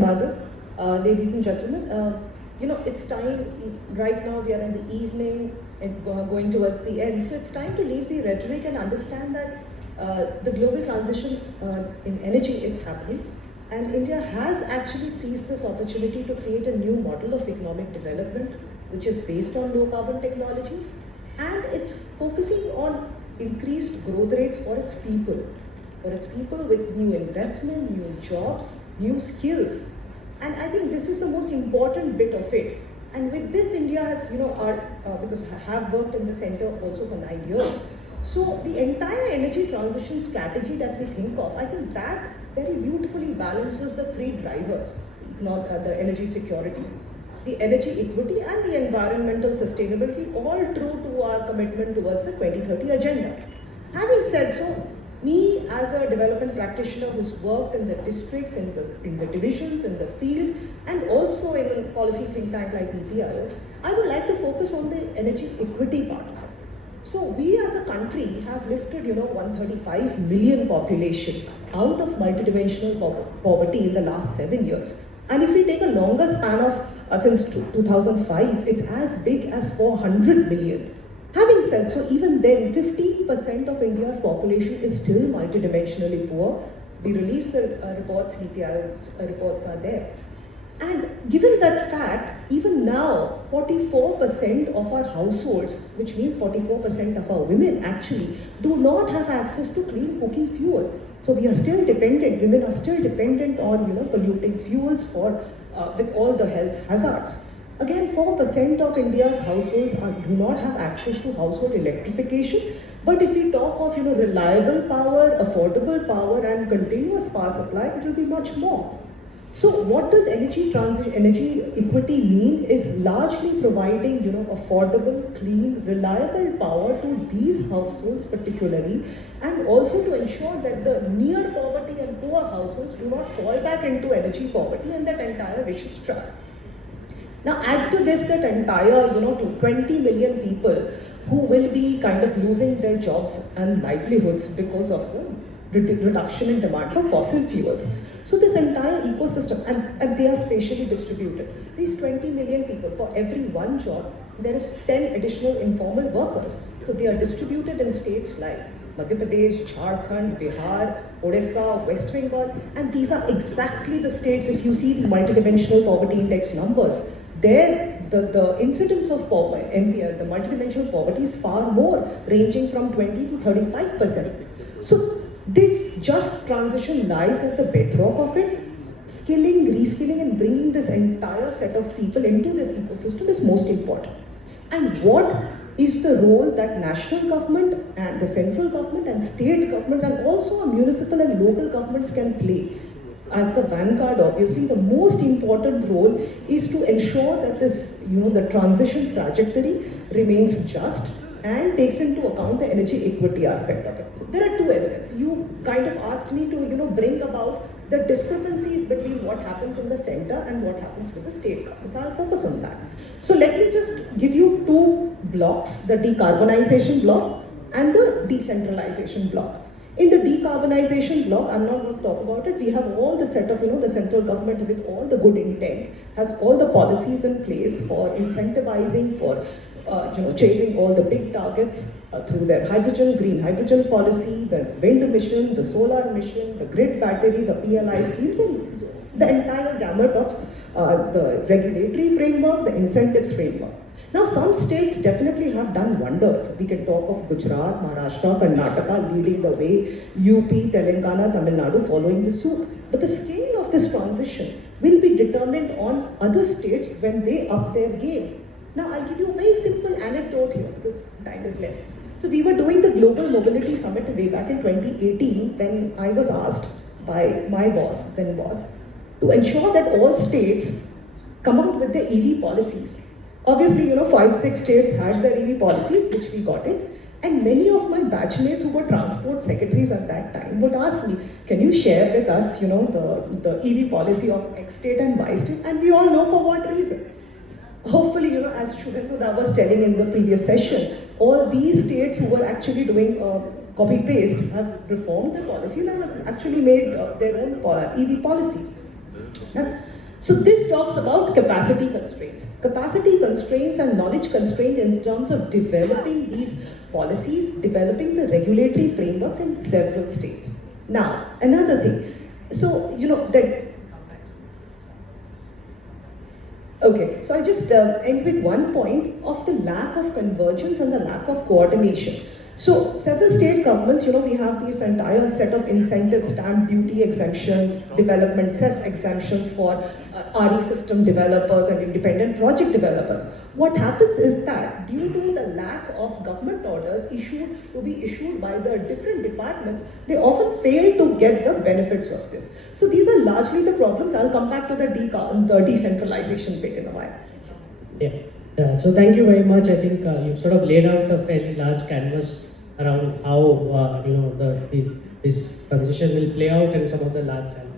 Madhav, ladies and gentlemen, it's time, right now we are in the evening and going towards the end, so it's time to leave the rhetoric and understand that the global transition in energy is happening, and India has actually seized this opportunity to create a new model of economic development which is based on low carbon technologies, and it's focusing on increased growth rates for its people with new investment, new jobs, new skills. And I think this is the most important bit of it. And with this, India has, because I have worked in the center also for 9 years. So the entire energy transition strategy that we think of, I think that very beautifully balances the three drivers, not the energy security, the energy equity, and the environmental sustainability, all true to our commitment towards the 2030 agenda. Having said so, me as a development practitioner who's worked in the districts, in the divisions, in the field, and also in a policy think tank like EPIO, I would like to focus on the energy equity part of it. So we as a country have lifted, 135 million population out of multidimensional poverty in the last 7 years. And if we take a longer span of since 2005, it's as big as 400 million. Having said so, even then, 15% of India's population is still multidimensionally poor. We released the reports, NITI reports are there. And given that fact, even now, 44% of our households, which means 44% of our women actually, do not have access to clean cooking fuel. So we are still dependent, women are still dependent on polluting fuels with all the health hazards. Again, 4% of India's households do not have access to household electrification. But if we talk of reliable power, affordable power, and continuous power supply, it will be much more. So what does energy equity mean is largely providing affordable, clean, reliable power to these households particularly, and also to ensure that the near poverty and poor households do not fall back into energy poverty and that entire vicious trap. Now add to this that entire, to 20 million people who will be kind of losing their jobs and livelihoods because of the reduction in demand for fossil fuels. So this entire ecosystem, and they are spatially distributed. These 20 million people, for every one job, there is 10 additional informal workers. So they are distributed in states like Madhya Pradesh, Jharkhand, Bihar, Odisha, West Bengal, and these are exactly the states, if you see the multidimensional poverty index numbers, there the incidence of poverty, the multidimensional poverty is far more, ranging from 20 to 35%. So this just transition lies at the bedrock of it. Skilling, reskilling, and bringing this entire set of people into this ecosystem is most important. And what is the role that national government and the central government and state governments and also municipal and local governments can play? As the vanguard, obviously, the most important role is to ensure that this, the transition trajectory remains just and takes into account the energy equity aspect of it. There are two elements. You kind of asked me to, bring about the discrepancies between what happens in the center and what happens with the state governments. I'll focus on that. So let me just give you two blocks, the decarbonization block and the decentralization block. In the decarbonization block, I'm not going to talk about it. We have all the set of, the central government with all the good intent, has all the policies in place for incentivizing, for chasing all the big targets through their green hydrogen policy, the wind mission, the solar mission, the grid battery, the PLI schemes, and the entire gamut of the regulatory framework, the incentives framework. Now, some states definitely have done wonders. We can talk of Gujarat, Maharashtra, Karnataka leading the way, UP, Telangana, Tamil Nadu following the suit. But the scale of this transition will be determined on other states when they up their game. Now, I'll give you a very simple anecdote here because time is less. So, we were doing the Global Mobility Summit way back in 2018 when I was asked by my boss, then boss, to ensure that all states come out with their EV policies. Obviously, 5-6 states had their EV policies, which we got it. And many of my batchmates who were transport secretaries at that time would ask me, can you share with us, the EV policy of X state and Y state? And we all know for what reason. Hopefully, as Shubhendu was telling in the previous session, all these states who were actually doing copy-paste have reformed their policies and have actually made their own EV policies. Now, So this talks about capacity constraints. Capacity constraints and knowledge constraints in terms of developing these policies, developing the regulatory frameworks in several states. Now, another thing. So, okay, so I'll just end with one point of the lack of convergence and the lack of coordination. So several state governments, we have this entire set of incentives, stamp duty exemptions, development cess exemptions for RE system developers and independent project developers. What happens is that due to the lack of government orders to be issued by the different departments, they often fail to get the benefits of this. So these are largely the problems. I'll come back to the decentralization bit in a while. Yeah. So thank you very much. I think you've sort of laid out a fairly large canvas around how this transition will play out and some of the large challenges.